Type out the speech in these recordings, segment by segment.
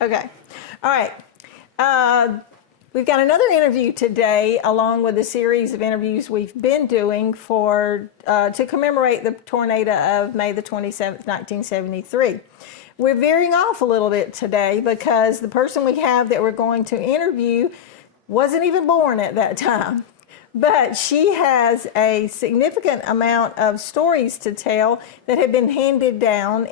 Okay. All right. We've got another interview today, along with a series of interviews we've been doing to commemorate the tornado of May the 27th, 1973. We're veering off a little bit today because the person we have that we're going to interview wasn't even born at that time. But she has a significant amount of stories to tell that have been handed down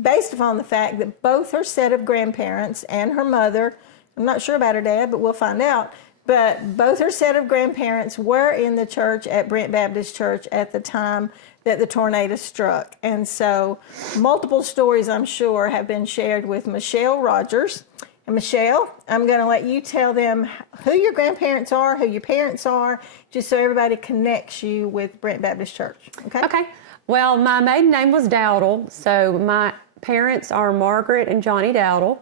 based upon the fact that both her set of grandparents and her mother, I'm not sure about her dad, but we'll find out, but both her set of grandparents were in the church at Brent Baptist Church at the time that the tornado struck. And so multiple stories, I'm sure, have been shared with Michelle Rogers. And Michelle, I'm going to let you tell them who your grandparents are, who your parents are, just so everybody connects you with Brent Baptist Church. Okay? Okay. Well, my maiden name was Dowdle, so my parents are Margaret and Johnny Dowdle.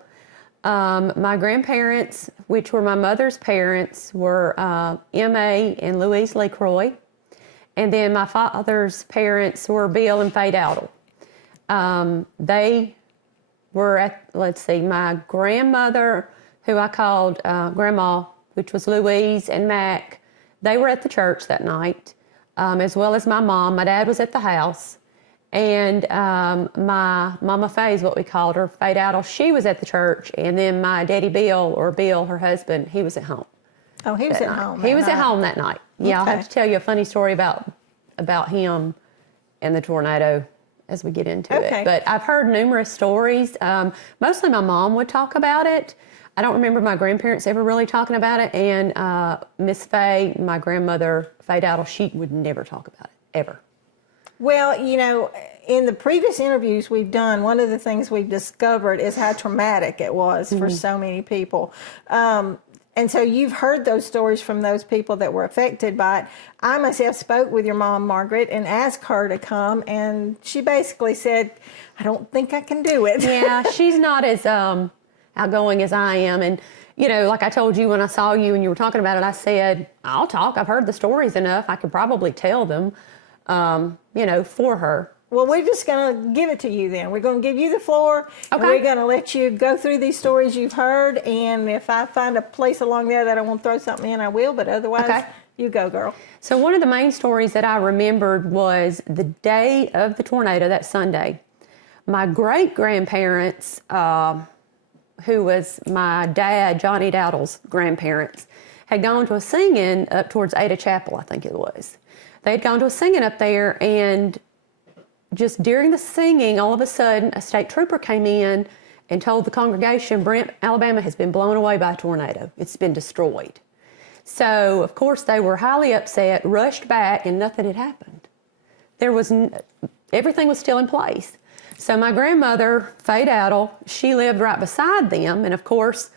My grandparents, which were my mother's parents, were M.A. and Louise LeCroy. And then my father's parents were Bill and Faye Dowdle. They were at, my grandmother, who I called Grandma, which was Louise and Mac, they were at the church that night, as well as my mom. My dad was at the house. And my Mama Faye is what we called her, Faye Dowdle, she was at the church. And then my daddy Bill, or Bill, her husband, he was at home. Oh, he was at home. He was at home that night. Yeah, I'll have to tell you a funny story about him and the tornado as we get into it. But I've heard numerous stories. Mostly my mom would talk about it. I don't remember my grandparents ever really talking about it. And Miss Faye, my grandmother, Faye Dowdle, she would never talk about it, ever. Well, you know, in the previous interviews we've done, one of the things we've discovered is how traumatic it was for so many people. And so you've heard those stories from those people that were affected by it. I myself spoke with your mom, Margaret, and asked her to come, and she basically said, I don't think I can do it. Yeah, she's not as outgoing as I am. And, you know, like I told you when I saw you and you were talking about it, I said, I'll talk. I've heard the stories enough. I could probably tell them, you know, for her. Well, we're just going to give it to you then. We're going to give you the floor. And we're going to let you go through these stories you've heard. And if I find a place along there that I want to throw something in, I will. But otherwise, you go, girl. So one of the main stories that I remembered was the day of the tornado, that Sunday. My great-grandparents, who was my dad, Johnny Dowdle's grandparents, had gone to a singing up towards Ada Chapel, I think it was. They'd gone to a singing up there, and just during the singing, all of a sudden, a state trooper came in and told the congregation, Brent, Alabama has been blown away by a tornado. It's been destroyed. So, of course, they were highly upset, rushed back, and nothing had happened. Everything was still in place. So my grandmother, Faye Dowdle, she lived right beside them, and of course,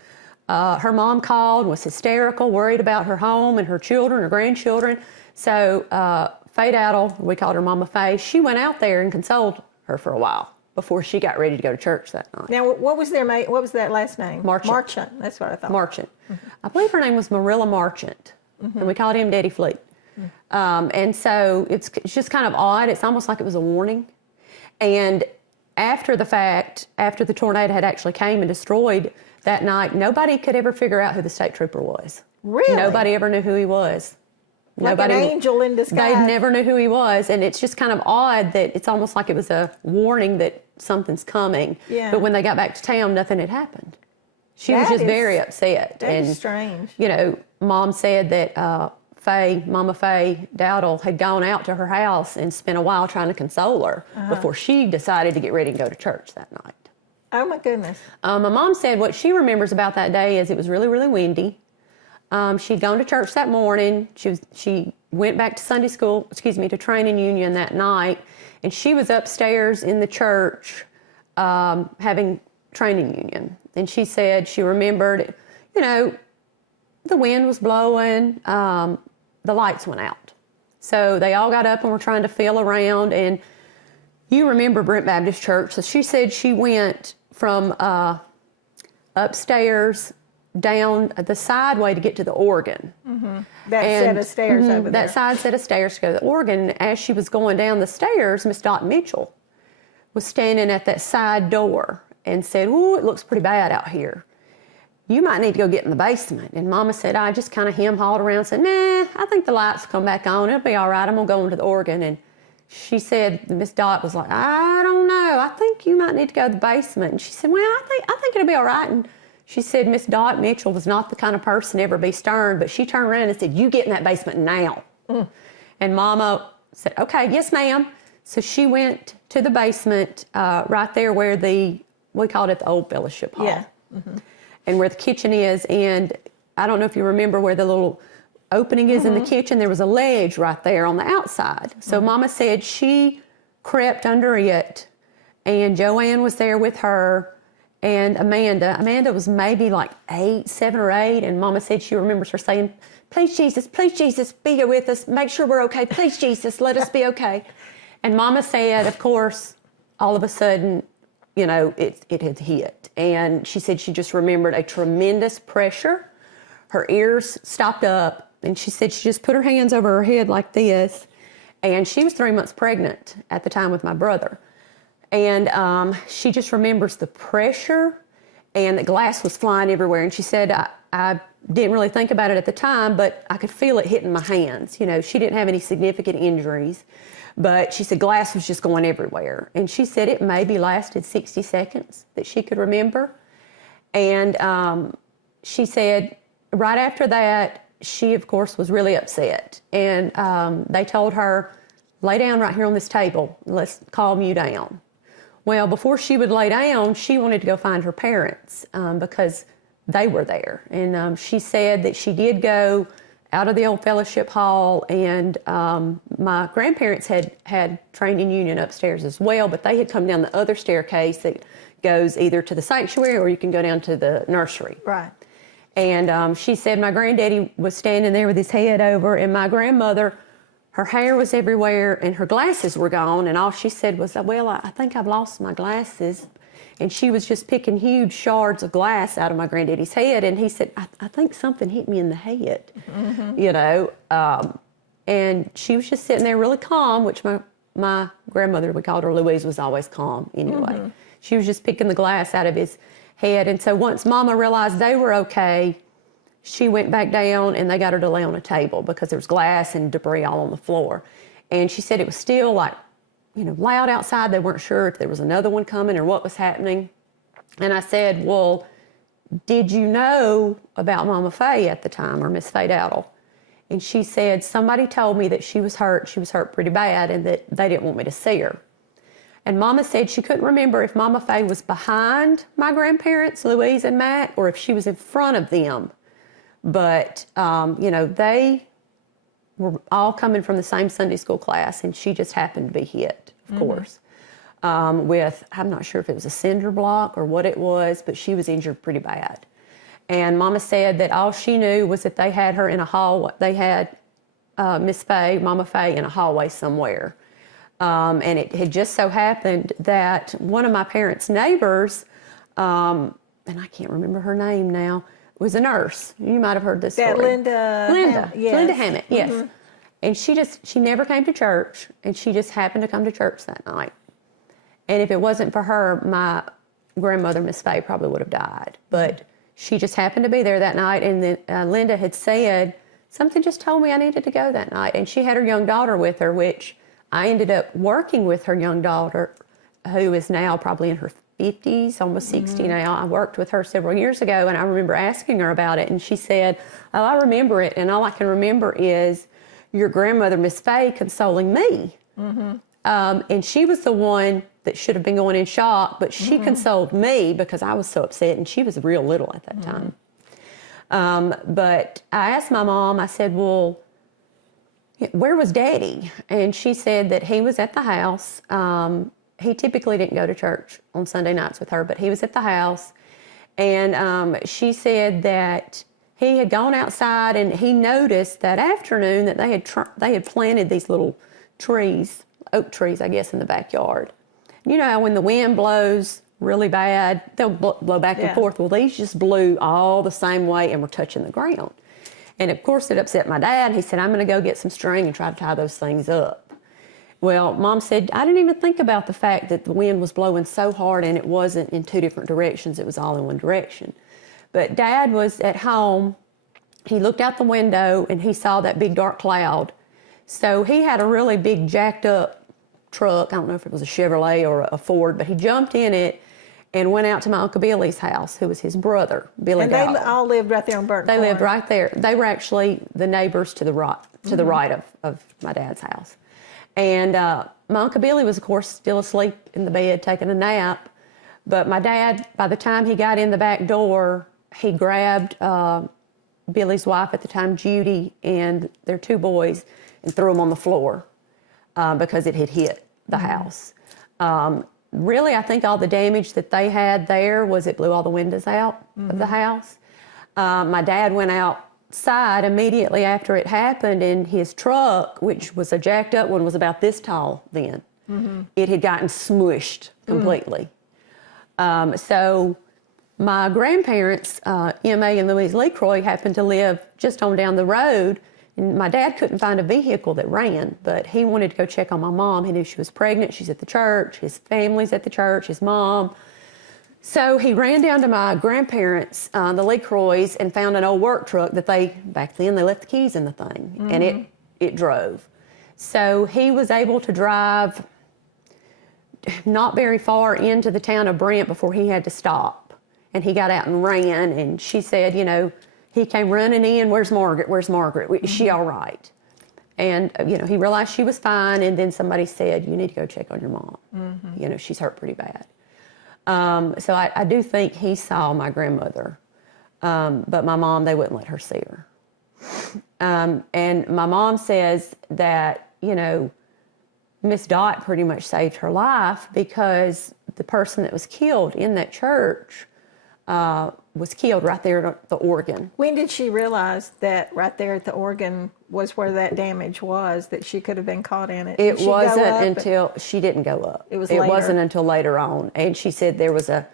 her mom called, was hysterical, worried about her home and her children, her grandchildren. So Faye Dowdle, we called her Mama Faye, she went out there and consoled her for a while before she got ready to go to church that night. Now, what was that last name? Marchant. Marchant, that's what I thought. Marchant. I believe her name was Marilla Marchant, and we called him Daddy Fleet. And so it's just kind of odd. It's almost like it was a warning. And after the fact, after the tornado had actually came and destroyed that night, nobody could ever figure out who the state trooper was. Really? Nobody ever knew who he was. Like an angel in disguise. They never knew who he was, and it's just kind of odd that it's almost like it was a warning that something's coming. Yeah. But when they got back to town, nothing had happened. She was just very upset. That is strange. You know, Mom said that Mama Faye Dowdle had gone out to her house and spent a while trying to console her before she decided to get ready and go to church that night. Oh, my goodness. My mom said what she remembers about that day is it was really, really windy. She'd gone to church that morning. She went back to Sunday school, to training union that night, and she was upstairs in the church having training union. And she said she remembered, you know, the wind was blowing, the lights went out. So they all got up and were trying to feel around, and you remember Brent Baptist Church. So she said she went from upstairs down the sideway to get to the organ. That set of stairs over there. That side set of stairs to go to the organ. And as she was going down the stairs, Miss Dot Mitchell was standing at that side door. and said, "Ooh, it looks pretty bad out here. You might need to go get in the basement." And Mama said, I just kind of hem-hawed around and said, "Nah, I think the lights will come back on. It'll be all right. I'm going to go into the organ." And she said, Miss Dot was like, "I don't know. I think you might need to go to the basement." And she said, "Well, I think it'll be all right." And she said Miss Dot Mitchell was not the kind of person to ever be stern, but she turned around and said, "You get in that basement now." And Mama said, "Okay, yes, ma'am." So she went to the basement right there where we called it the old fellowship hall. Yeah. And where the kitchen is. And I don't know if you remember where the little opening is in the kitchen. There was a ledge right there on the outside. So Mama said she crept under it, and Joanne was there with her, and Amanda. Amanda was maybe like 7 or 8, and Mama said she remembers her saying, please, Jesus, be here with us. Make sure we're okay. Please, Jesus, let us be okay." And Mama said, of course, all of a sudden, you know, it had hit. And she said she just remembered a tremendous pressure. Her ears stopped up, and she said she just put her hands over her head like this. And she was 3 months pregnant at the time with my brother. And she just remembers the pressure, and the glass was flying everywhere. And she said, I didn't really think about it at the time, but I could feel it hitting my hands. You know, she didn't have any significant injuries, but she said glass was just going everywhere. And she said it maybe lasted 60 seconds that she could remember. And she said right after that, she, of course, was really upset. And they told her, "Lay down right here on this table. Let's calm you down." Well, before she would lay down, she wanted to go find her parents because they were there. And she said that she did go out of the old fellowship hall, and my grandparents had training union upstairs as well, but they had come down the other staircase that goes either to the sanctuary or you can go down to the nursery. Right. And she said my granddaddy was standing there with his head over, and my grandmother, her hair was everywhere and her glasses were gone, and all she said was, "Well, I think I've lost my glasses." And she was just picking huge shards of glass out of my granddaddy's head. And he said, I think something hit me in the head, you know. And she was just sitting there really calm, which my grandmother, we called her Louise, was always calm anyway. She was just picking the glass out of his head. And so once Mama realized they were okay, she went back down and they got her to lay on a table because there was glass and debris all on the floor. And she said it was still like, you know, loud outside. They weren't sure if there was another one coming or what was happening. And I said, "Well, did you know about Mama Faye at the time, or Miss Faye Dowdle?" And she said, "Somebody told me that she was hurt pretty bad, and that they didn't want me to see her." And Mama said she couldn't remember if Mama Faye was behind my grandparents, Louise and Matt, or if she was in front of them. But, you know, they were all coming from the same Sunday school class, and she just happened to be hit, of course, with, I'm not sure if it was a cinder block or what it was, but she was injured pretty bad. And Mama said that all she knew was that they had her in a hallway. They had Miss Faye, Mama Faye, in a hallway somewhere. And it had just so happened that one of my parents' neighbors, and I can't remember her name now, was a nurse. You might have heard this story. Linda. Yes. Linda Hammett, yes. And she never came to church, and she just happened to come to church that night. And if it wasn't for her, my grandmother, Miss Faye, probably would have died. But she just happened to be there that night, and then Linda had said, "Something just told me I needed to go that night." And she had her young daughter with her, which I ended up working with her young daughter, who is now probably in her 50s, almost 60 now. I worked with her several years ago, and I remember asking her about it, and she said, "Oh, I remember it, and all I can remember is your grandmother, Miss Faye, consoling me." And she was the one that should have been going in shock, but she consoled me because I was so upset, and she was real little at that time. But I asked my mom, I said, "Well, where was Daddy?" And she said that he was at the house. He typically didn't go to church on Sunday nights with her, but he was at the house. And she said that he had gone outside, and he noticed that afternoon that they had planted these little trees, oak trees, I guess, in the backyard. You know how when the wind blows really bad, they'll blow back and forth. Well, these just blew all the same way and were touching the ground. And of course, it upset my dad. He said, "I'm going to go get some string and try to tie those things up." Well, Mom said, I didn't even think about the fact that the wind was blowing so hard and it wasn't in two different directions. It was all in one direction. But Dad was at home. He looked out the window and he saw that big dark cloud. So he had a really big jacked up truck. I don't know if it was a Chevrolet or a Ford, but he jumped in it and went out to my Uncle Billy's house, who was his brother, Billy And Dowell. they all lived right there on Burton They Corner. lived right there. They were actually the neighbors to the right of my dad's house. And my Uncle Billy was, of course, still asleep in the bed taking a nap. But my dad, by the time he got in the back door, he grabbed Billy's wife at the time, Judy, and their two boys, and threw them on the floor because it had hit the house. Really, I think all the damage that they had there was it blew all the windows out of the house. My dad went outside immediately after it happened, and his truck, which was a jacked up one, was about this tall then. It had gotten smushed completely. So my grandparents, Emma and Louise LeCroy, happened to live just on down the road. And my dad couldn't find a vehicle that ran, but he wanted to go check on my mom. He knew she was pregnant. She's at the church. His family's at the church, his mom. So he ran down to my grandparents, the LeCroys, and found an old work truck that back then, they left the keys in the thing, and it drove. So he was able to drive not very far into the town of Brent before he had to stop. And he got out and ran, and she said, he came running in, where's Margaret? Where's Margaret? Is she all right? And, he realized she was fine, and then somebody said, you need to go check on your mom. She's hurt pretty bad. So I do think he saw my grandmother, but my mom, they wouldn't let her see her. And my mom says that, Miss Dot pretty much saved her life because the person that was killed in that church was killed right there at the organ. When did she realize that right there at the organ was where that damage was, that she could have been caught in it? It wasn't until she didn't go up. It wasn't until later on. And she said there was a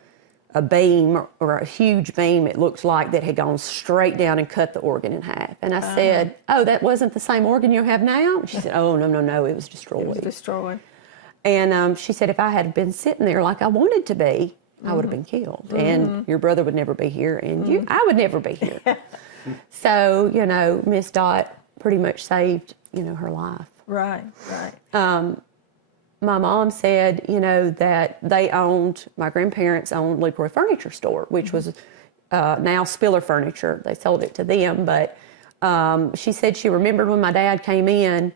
beam or a huge beam, it looks like, that had gone straight down and cut the organ in half. And I said, oh, that wasn't the same organ you have now? And she said, oh, no, it was destroyed. It was destroyed. And she said, if I had been sitting there like I wanted to be, I would have been killed. And your brother would never be here, and I would never be here. So, Miss Dot pretty much saved, her life. Right. My mom said, that my grandparents owned LeCroy Furniture Store, which was now Spiller Furniture. They sold it to them, but she said she remembered when my dad came in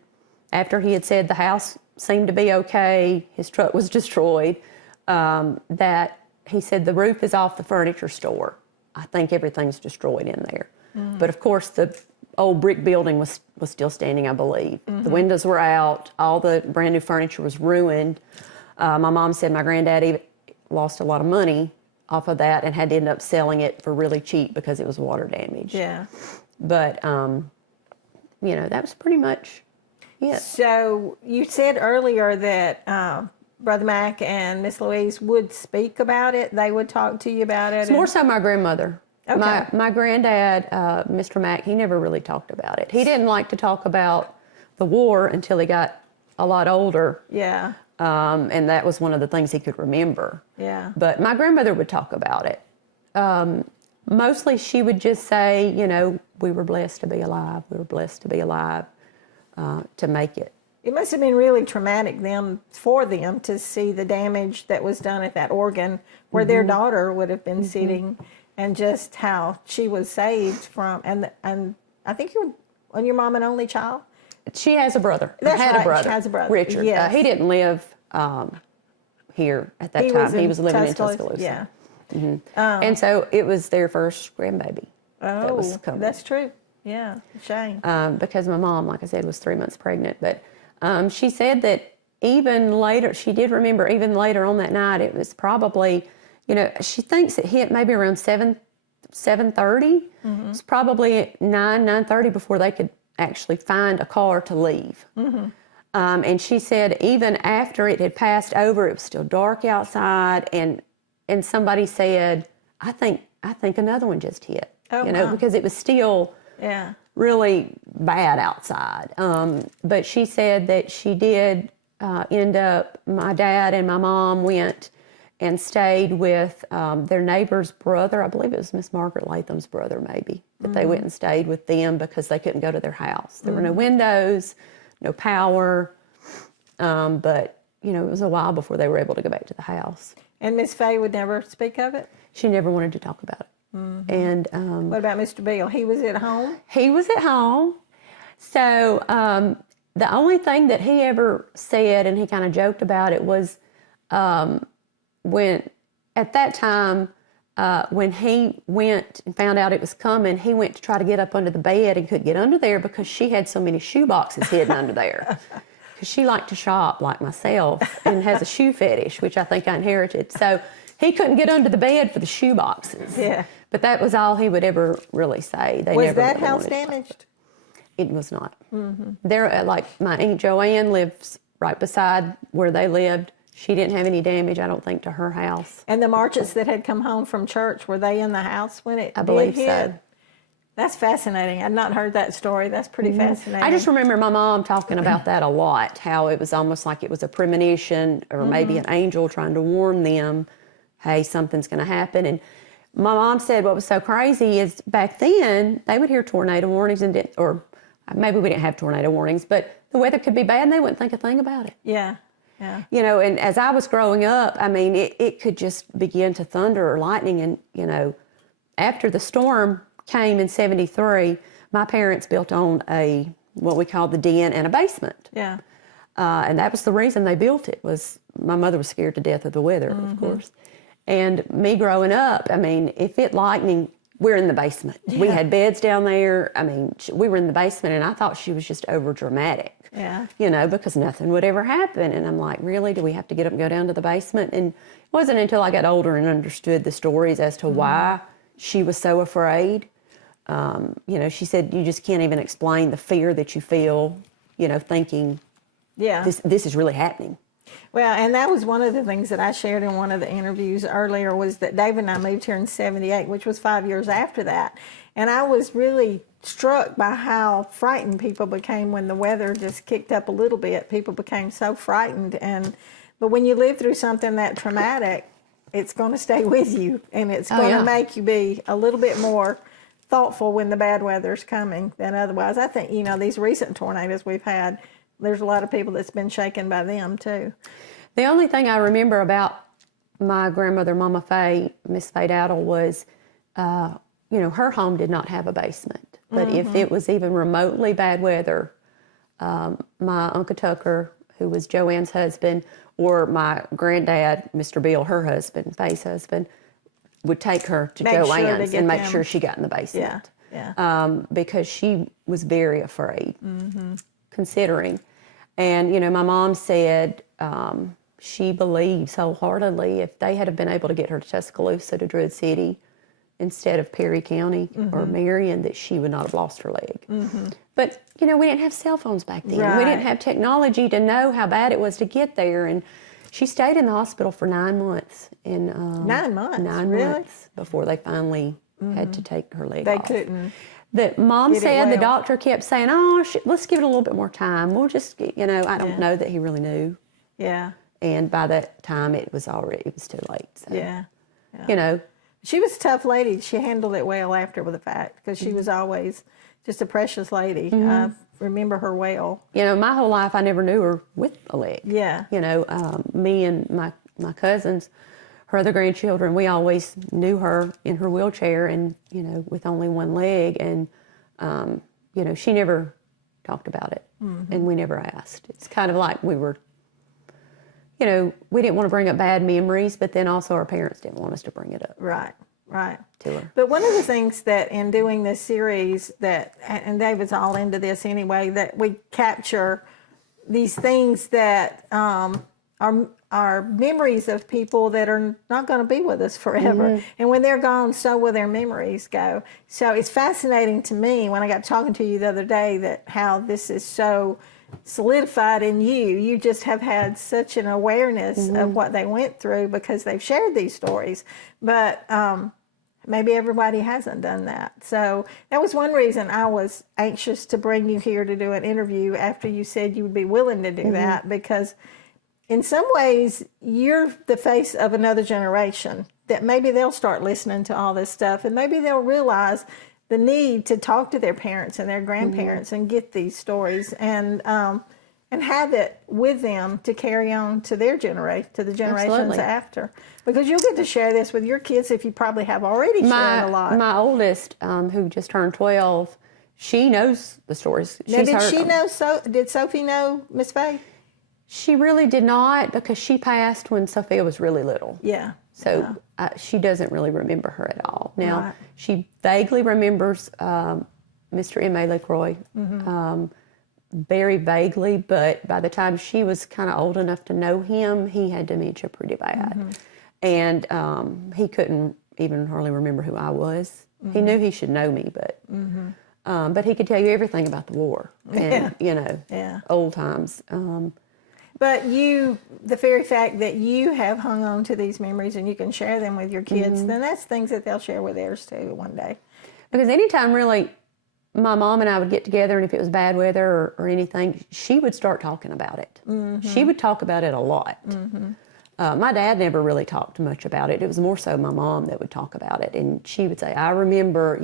after he had said the house seemed to be okay, his truck was destroyed, that he said the roof is off the furniture store. I think everything's destroyed in there. But of course, the old brick building was still standing, I believe. The windows were out. All the brand new furniture was ruined. My mom said my granddaddy lost a lot of money off of that and had to end up selling it for really cheap because it was water damage. Yeah. But, that was pretty much it. So you said earlier that Brother Mac and Miss Louise would speak about it. They would talk to you about it. It's more so my grandmother. Okay. My granddad, Mr. Mack, he never really talked about it. He didn't like to talk about the war until he got a lot older. Yeah. And that was one of the things he could remember. Yeah. But my grandmother would talk about it. Mostly she would just say, we were blessed to be alive. We were blessed to be alive to make it. It must have been really traumatic for them to see the damage that was done at that organ where their daughter would have been sitting, and just how she was saved from, and I think your mom an only child? She has a brother. That's had right. a brother. She has a brother. Richard. Yes. He didn't live here at that time. He was living in Tuscaloosa. Yeah. And so it was their first grandbaby. Oh, was coming. that's true. Yeah, shame. Because my mom, like I said, was 3 months pregnant. But she said that even later, she did remember even later on that night, it was probably, she thinks it hit maybe around 7:30. It was probably 9:30 before they could actually find a car to leave. And she said even after it had passed over, it was still dark outside, and somebody said, I think another one just hit. Wow. Because it was still really bad outside. But she said that she did my dad and my mom went and stayed with their neighbor's brother. I believe it was Miss Margaret Latham's brother, maybe. But they went and stayed with them because they couldn't go to their house. There were no windows, no power. But, you know, it was a while before they were able to go back to the house. And Miss Fay would never speak of it? She never wanted to talk about it. And what about Mr. Beale? He was at home? He was at home. So the only thing that he ever said, and he kind of joked about it, was when, at that time, when he went and found out it was coming, he went to try to get up under the bed and couldn't get under there because she had so many shoe boxes hidden under there. Because she liked to shop like myself and has a shoe fetish, which I think I inherited. So he couldn't get under the bed for the shoe boxes. Yeah. But that was all he would ever really say. Was that house damaged? It was not. There, like my Aunt Joanne lives right beside where they lived. She didn't have any damage, I don't think, to her house. And the Marchets that had come home from church, were they in the house when it I believe did hit? so. That's fascinating. I'd not heard that story. That's pretty fascinating. I just remember my mom talking about that a lot, how it was almost like it was a premonition or maybe an angel trying to warn them, hey, something's going to happen. And my mom said what was so crazy is back then they would hear tornado warnings or maybe we didn't have tornado warnings, but the weather could be bad and they wouldn't think a thing about it. Yeah, yeah. You know, and as I was growing up, I mean, it could just begin to thunder or lightning. And, you know, after the storm came in 73, my parents built on what we called the den and a basement. Yeah. And that was the reason they built it, was my mother was scared to death of the weather, of course. And me growing up, I mean, if it lightning, we're in the basement. Yeah. We had beds down there. I mean, we were in the basement, and I thought she was just over dramatic. Yeah. You know, because nothing would ever happen. And I'm like, really? Do we have to get up and go down to the basement? And it wasn't until I got older and understood the stories as to why she was so afraid. You know, she said, you just can't even explain the fear that you feel, you know, thinking this is really happening. Well, and that was one of the things that I shared in one of the interviews earlier, was that David and I moved here in 78, which was 5 years after that. And I was really struck by how frightened people became when the weather just kicked up a little bit. People became so frightened. But when you live through something that traumatic, it's going to stay with you, and it's going to make you be a little bit more thoughtful when the bad weather's coming than otherwise. I think, you know, these recent tornadoes we've had, there's a lot of people that's been shaken by them too. The only thing I remember about my grandmother, Mama Fay, Miss Fay Dowdle, was, you know, her home did not have a basement. But if it was even remotely bad weather, my Uncle Tucker, who was Joanne's husband, or my granddad, Mr. Beale, her husband, Fay's husband, would take her to Joanne's and make sure she got in the basement. Because she was very afraid, considering. And, you know, my mom said she believes wholeheartedly if they had been able to get her to Tuscaloosa, to Druid City, instead of Perry County or Marion, that she would not have lost her leg. But, you know, we didn't have cell phones back then. Right. We didn't have technology to know how bad it was to get there. And she stayed in the hospital for 9 months. And, 9 months? 9 really? months before they finally had to take her leg They off. couldn't. But Mom Get it said the well. doctor kept saying, let's give it a little bit more time. We'll just, you know, I don't know that he really knew. Yeah. And by that time, it was too late. So, Yeah. you know. She was a tough lady. She handled it well after the fact, because she was always just a precious lady. I remember her well. You know, my whole life I never knew her with a leg. Yeah. You know, me and my cousins, her other grandchildren, we always knew her in her wheelchair and, you know, with only one leg. And, you know, she never talked about it. And we never asked. It's kind of like we were, you know, we didn't want to bring up bad memories, but then also our parents didn't want us to bring it up. Right. Right. To her. But one of the things that in doing this series that, and David's all into this anyway, that we capture these things that are memories of people that are not going to be with us forever. And when they're gone, so will their memories go. So it's fascinating to me when I got talking to you the other day that how this is so solidified in you. You just have had such an awareness of what they went through because they've shared these stories. But maybe everybody hasn't done that. So that was one reason I was anxious to bring you here to do an interview after you said you would be willing to do that, because in some ways you're the face of another generation that maybe they'll start listening to all this stuff, and maybe they'll realize the need to talk to their parents and their grandparents and get these stories and have it with them to carry on to their generation, to the generations Absolutely. after. Because you'll get to share this with your kids if you probably have already shared a lot. My oldest, who just turned 12, she knows the stories. Now, She's did heard she them. know? Did Sophie know Miss Faye? She really did not, because she passed when Sophia was really little. Yeah. So she doesn't really remember her at all. Now, Right. she vaguely remembers Mr. M.A. LaCroix, very vaguely, but by the time she was kind of old enough to know him, he had dementia pretty bad. And he couldn't even hardly remember who I was. He knew he should know me, but he could tell you everything about the war and, old times. But the very fact that you have hung on to these memories and you can share them with your kids, then that's things that they'll share with theirs too one day. Because anytime really my mom and I would get together, and if it was bad weather or anything, she would start talking about it. She would talk about it a lot. My dad never really talked much about it. It was more so my mom that would talk about it. And she would say, I remember,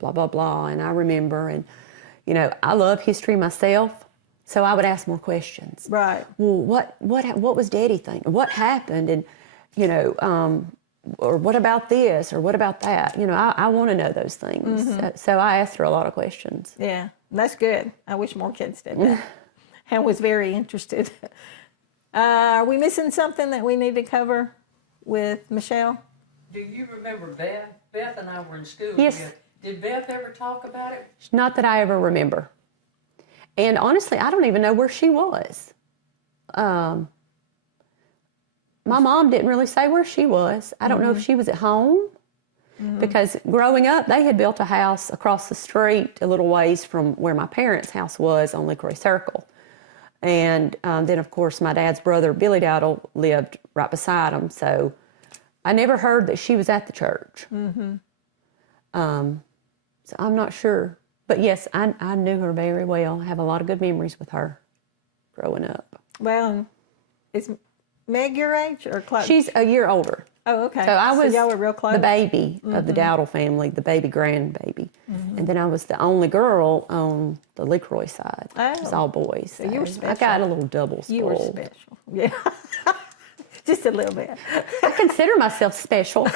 blah, blah, blah, and I remember. And, I love history myself, so I would ask more questions. Right. Well, what was Daddy thinking? What happened? And, or what about this, or what about that? I want to know those things. So I asked her a lot of questions. Yeah, that's good. I wish more kids did that. And was very interested. Are we missing something that we need to cover with Michelle? Do you remember Beth? Beth and I were in school Yes. together. Did Beth ever talk about it? Not that I ever remember. And honestly, I don't even know where she was. My mom didn't really say where she was. I don't know if she was at home, because growing up, they had built a house across the street a little ways from where my parents' house was on LaCroix Circle. And then, of course, my dad's brother, Billy Dowdle, lived right beside them. So I never heard that she was at the church. So I'm not sure. But yes, I knew her very well. I have a lot of good memories with her growing up. Well, is Meg your age or close? She's a year older. Oh, okay. So I was y'all were real close. the baby of the Dowdle family, the baby grandbaby. And then I was the only girl on the LaCroix side. It was Oh. all boys. So you were I special. got a little double spoiled. You were special. Yeah. Just a little bit. I consider myself special.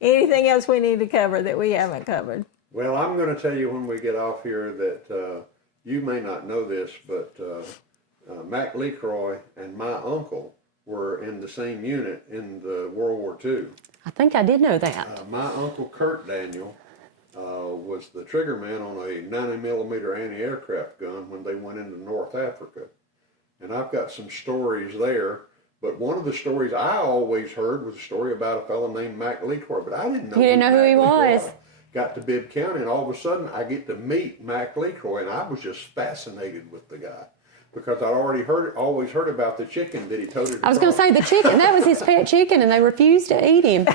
Anything else we need to cover that we haven't covered? Well, I'm going to tell you when we get off here that you may not know this, but Mac LaCroix and my uncle were in the same unit in the World War II. I think I did know that. My uncle Kurt Daniel was the triggerman on a 90mm anti-aircraft gun when they went into North Africa. And I've got some stories there. But one of the stories I always heard was a story about a fellow named Mac LaCroix, but I didn't know. You didn't know who he Mac was. LaCroix. Got to Bibb County, and all of a sudden I get to meet Mac LaCroix, and I was just fascinated with the guy because I'd always heard about the chicken that he toted. I was going to say the chicken. That was his pet chicken, and they refused to eat him,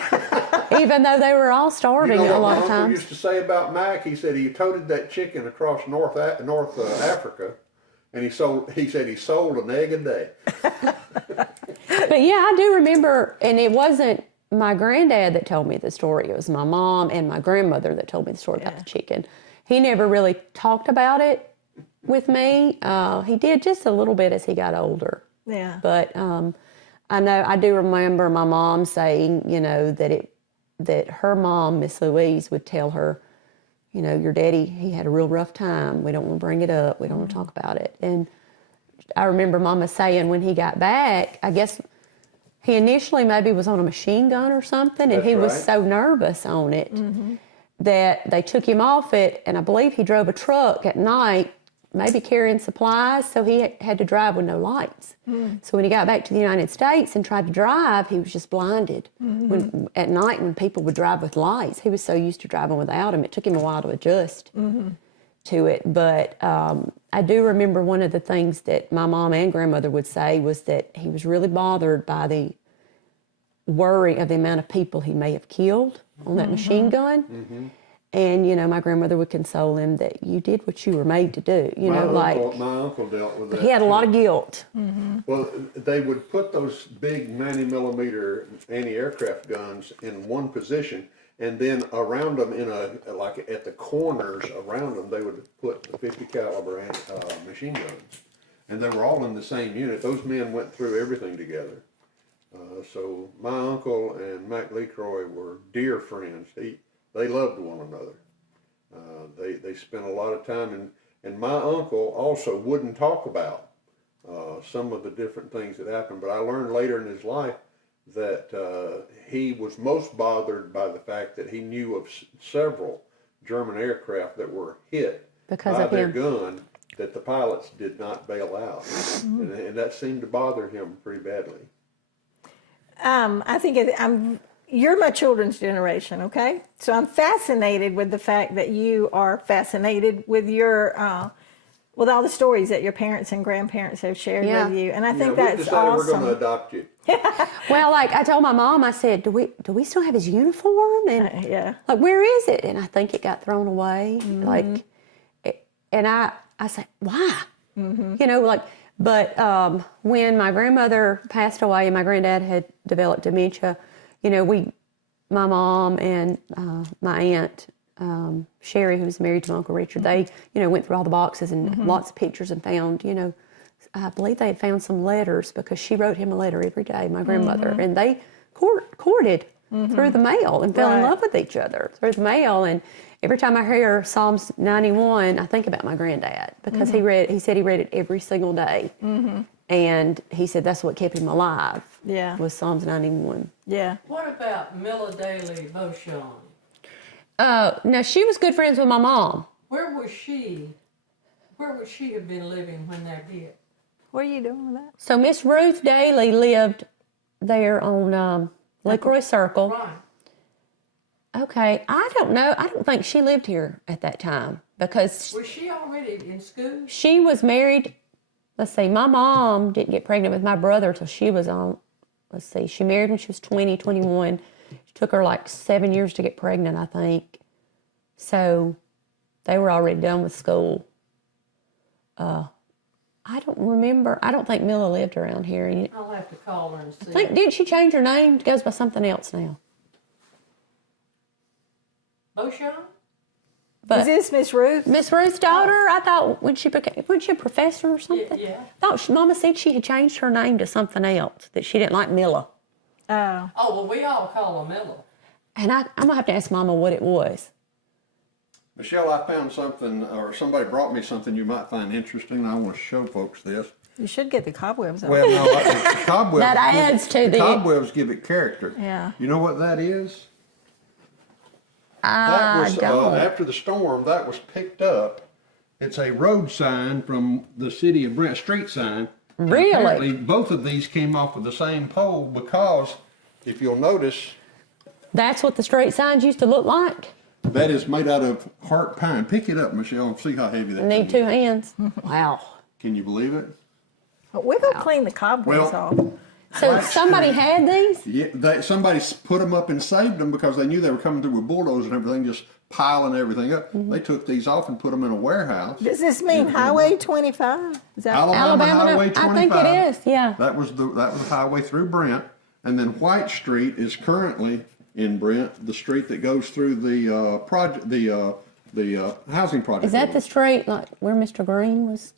even though they were all starving You know a what lot my of uncle times. used to say about Mac? He said he toted that chicken across North Africa, and he said he sold an egg a day. But yeah, I do remember, and it wasn't my granddad that told me the story. It was my mom and my grandmother that told me the story about the chicken. He never really talked about it with me. He did just a little bit as he got older. Yeah. But I do remember my mom saying, that her mom, Miss Louise, would tell her, your daddy, he had a real rough time. We don't want to bring it up. We don't want to talk about it. And I remember Mama saying when he got back, I guess he initially maybe was on a machine gun or something, and That's he was right. so nervous on it that they took him off it, and I believe he drove a truck at night, maybe carrying supplies, so he had to drive with no lights. So when he got back to the United States and tried to drive, he was just blinded. At night when people would drive with lights, he was so used to driving without them, it took him a while to adjust to it. But I do remember one of the things that my mom and grandmother would say was that he was really bothered by the worry of the amount of people he may have killed on that machine gun. And, you know, my grandmother would console him that you did what you were made to do. You know, like, my uncle dealt with that. he had a lot too. of guilt. Well, they would put those big 90 millimeter anti-aircraft guns in one position, and then around them, like at the corners around them, they would put the 50 caliber machine guns, and they were all in the same unit. Those men went through everything together. So my uncle and Mac LeCroy were dear friends. They loved one another. They spent a lot of time, and my uncle also wouldn't talk about some of the different things that happened. But I learned later in his life that he was most bothered by the fact that he knew of several German aircraft that were hit Because by of their him. gun that the pilots did not bail out, and that seemed to bother him pretty badly. I think you're my children's generation, okay? So I'm fascinated with the fact that you are fascinated with with all the stories that your parents and grandparents have shared Yeah. with you, and I Yeah, think we that's decided we're going to awesome. adopt you. Well, like I told my mom, I said, do we still have his uniform? And Yeah. like, where is it? And I think it got thrown away. Like, and I said, why? You know, like, but when my grandmother passed away and my granddad had developed dementia, you know, my mom and my aunt, Sherry, who was married to my Uncle Richard, they, you know, went through all the boxes and lots of pictures and found, you know, I believe they had found some letters because she wrote him a letter every day, my grandmother, and they courted through the mail and fell in Right. love with each other through the mail. And every time I hear Psalms 91, I think about my granddad because he said he read it every single day. And he said that's what kept him alive. Yeah. Was Psalms 91. Yeah. What about Milla Daly Beauchamp? Now she was good friends with my mom. Where would she have been living when that hit? What are you doing with that? So Miss Ruth Daly lived there on LaCroix Circle. Right. Okay, I don't know. I don't think she lived here at that time because Was she already in school? she was married. Let's see, my mom didn't get pregnant with my brother till she was on, let's see, she married when she was 20, 21. It took her like 7 years to get pregnant, I think. So they were already done with school. I don't remember. I don't think Milla lived around here. And I'll have to call her and see. didn't she change her name? It goes by something else now. Beauchamp? But Is this Miss Ruth? Miss Ruth's daughter, I thought, wasn't she a professor or something? Yeah. I thought Mama said she had changed her name to something else, that she didn't like Milla. Oh. Oh, well, we all call her Milla. And I'm going to have to ask Mama what it was. Michelle, I found something, or somebody brought me something you might find interesting. I want to show folks this. You should get the cobwebs off. Well, no, the cobwebs. That adds to the- cobwebs give it character. Yeah. You know what that is? I That was don't. after the storm. That was picked up. It's a road sign from the City of Brent, street sign. And Really? apparently, both of these came off of the same pole because, if you'll notice, That's what the straight signs used to look like. that is made out of heart pine. Pick it up, Michelle, and see how heavy that Need thing two is. hands. Wow. Can you believe it? We're going to clean the cobwebs Well- off. So Black somebody street. had these? Yeah, somebody put them up and saved them because they knew they were coming through with bulldozers and everything, just piling everything up. They took these off and put them in a warehouse. Does this mean Highway 25? Is that Alabama Highway 25. I think it is, yeah. That was the highway through Brent, and then White Street is currently in Brent, the street that goes through the housing project. Is that the street like where Mr. Green was?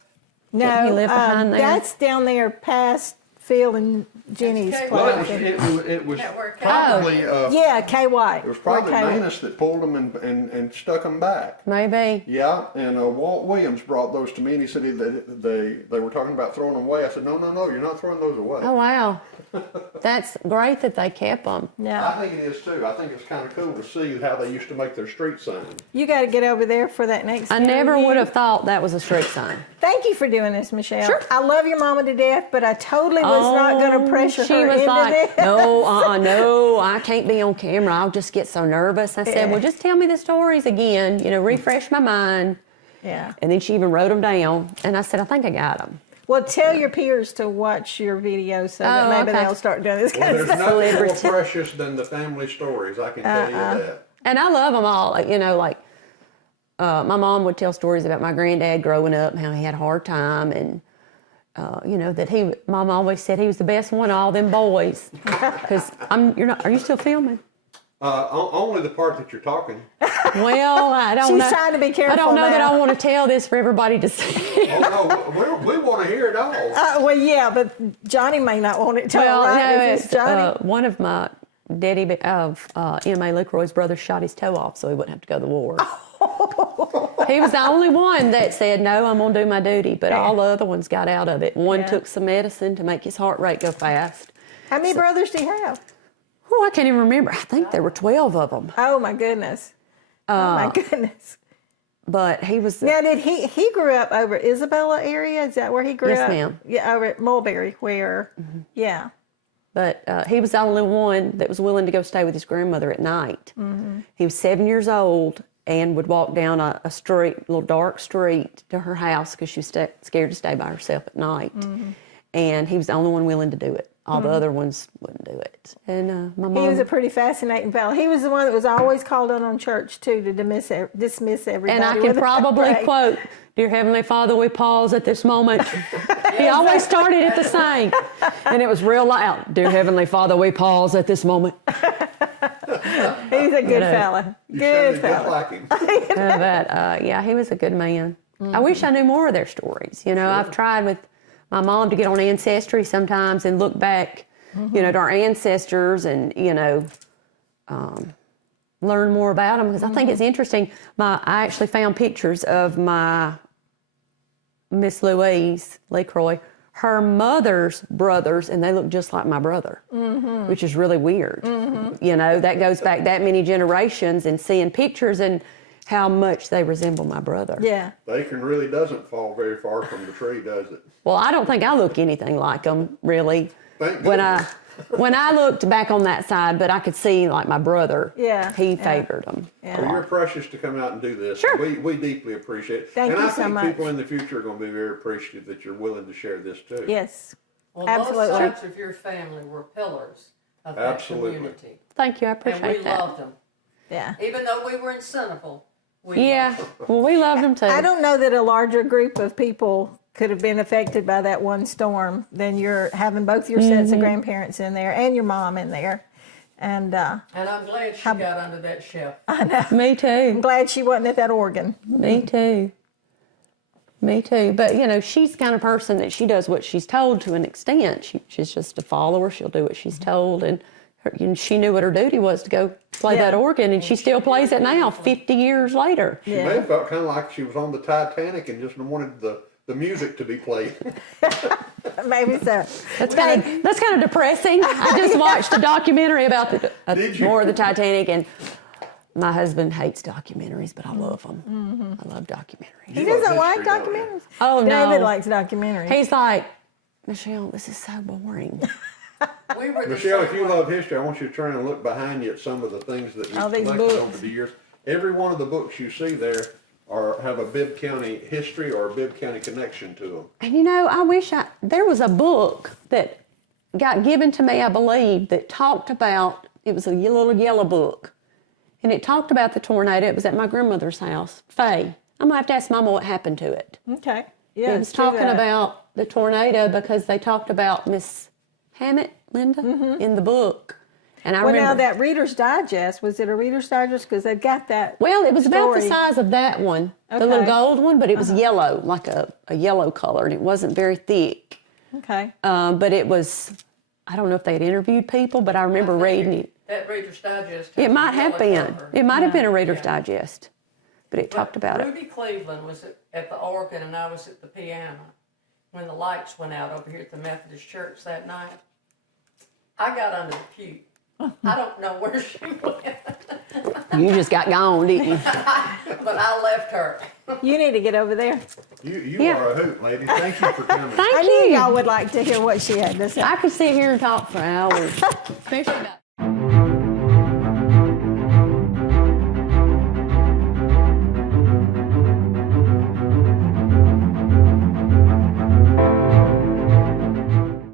No, he live behind there? that's down there past Phil and Jenny's That's Well, place. it was That worked probably Yeah, KY. it was probably Or KY. Manus that pulled them and stuck them back. Maybe. Yeah, and Walt Williams brought those to me, and he said they were talking about throwing them away. I said, no, you're not throwing those away. Oh, wow. That's great that they kept them. Yeah. I think it is too. I think it's kind of cool to see how they used to make their street signs. You got to get over there for that next I never interview. would have thought that was a street sign. Thank you for doing this, Michelle. Sure. I love your mama to death, but I totally was not going to pressure she her was into like, this. no, I can't be on camera. I'll just get so nervous. I said, well, just tell me the stories again, refresh my mind. Yeah. And then she even wrote them down. And I said, I think I got them. Well, tell your peers to watch your videos so that maybe okay. they'll start doing this Well, kind of there's stuff. nothing more precious than the family stories, I can tell you that. And I love them all. Like, you know, like my mom would tell stories about my granddad growing up and how he had a hard time, and you know that Mom always said he was the best one of all them boys. Because are you still filming? Only the part that you're talking. Well, I don't know. She's trying to be careful I don't know that now. I want to tell this for everybody to see. Oh no, we want to hear it all. Well, yeah, but Johnny may not want it told, Well, right? no, If it's Johnny. one of my daddy of M.A. LeCroy's brothers shot his toe off so he wouldn't have to go to the war. He was the only one that said, no, I'm going to do my duty, but all the other ones got out of it. One took some medicine to make his heart rate go fast. How many brothers do you have? Oh, I can't even remember. I think there were 12 of them. Oh, my goodness. Oh, my goodness. But he was... Now, did he grew up over Isabella area? Is that where he grew Yes, up? ma'am. Yeah, over at Mulberry, where, yeah. But he was the only one that was willing to go stay with his grandmother at night. He was 7 years old and would walk down a little dark street to her house because she was scared to stay by herself at night. And he was the only one willing to do it. All the other ones wouldn't do it. And my mom... He was a pretty fascinating fellow. He was the one that was always called on church, too, to dismiss everybody. And I can probably quote, Dear Heavenly Father, we pause at this moment. He always started at the same. And it was real loud. Dear Heavenly Father, we pause at this moment. He's a good fella. You Good sounded just fella. like him. But yeah, he was a good man. I wish I knew more of their stories. You know, I've tried with my mom to get on Ancestry sometimes and look back, you know, to our ancestors and, you know, learn more about them because I think it's interesting. I actually found pictures of my Miss Louise LeCroy, her mother's brothers, and they look just like my brother, which is really weird. You know, that goes back that many generations and seeing pictures and how much they resemble my brother. Yeah. The acorn really doesn't fall very far from the tree, does it? Well, I don't think I look anything like them, really. Thank When goodness. when I looked back on that side, but I could see like my brother. Yeah, He yeah. favored them. Yeah. Well, you're precious to come out and do this. Sure. We deeply appreciate it. Thank and you I so think much. people in the future are going to be very appreciative that you're willing to share this too. Yes. Well, Absolutely. both sides of your family were pillars of that Absolutely. community. Thank you. I And appreciate we that. loved them. Yeah. Even though we were in Centerville, we Yeah. loved them. Well, we loved them too. I don't know that a larger group of people could have been affected by that one storm than you're having both your sets of grandparents in there and your mom in there. And And I'm glad she got under that shelf. Me I'm too. glad she wasn't at that organ. Me too. Me too. But, you know, she's the kind of person that she does what she's told to an extent. She's just a follower. She'll do what she's told. And she knew what her duty was to go play Yeah. that organ. And she still plays it now, 50 years later. She may have felt kind of like she was on the Titanic and just wanted the music to be played. Maybe so. That's kind of depressing. I just watched a documentary about Did you? more of the Titanic, and my husband hates documentaries, but I love them. I love documentaries. He You love doesn't like history, don't you? documentaries. Oh, no. David likes documentaries. He's like, Michelle, this is so boring. We were the Michelle, same if you way. love history, I want you to turn and look behind you at some of the things that All we've these collected books. over the years. Every one of the books you see there have a Bibb County history or a Bibb County connection to them. And you know, I wish there was a book that got given to me, I believe, that talked about, it was a little yellow book, and it talked about the tornado. It was at my grandmother's house, Faye. I'm gonna have to ask Mama what happened to it. Okay. Yeah. It was talking about the tornado because they talked about Miss Hammett, Linda, in the book. And I Well, now remember. that Reader's Digest, was it a Reader's Digest? Because they got that. Well, it was about the story. size of that one, the little Okay. gold one, but it was yellow, like a yellow color, and it wasn't very thick. Okay. But it was, I don't know if they'd interviewed people, but I remember reading it. That Reader's Digest. It has might a have yellow been. cover. It might have been a Reader's Yeah. Digest, but it But talked about it. Ruby Cleveland was at the organ and I was at the piano when the lights went out over here at the Methodist Church that night. I got under the pew. I don't know where she went, You just got gone, didn't you? but I left her. You need to get over there. You Yeah. are a hoot, lady. Thank you for coming. Thank I knew you. y'all would like to hear what she had to say. I could sit here and talk for hours, especially about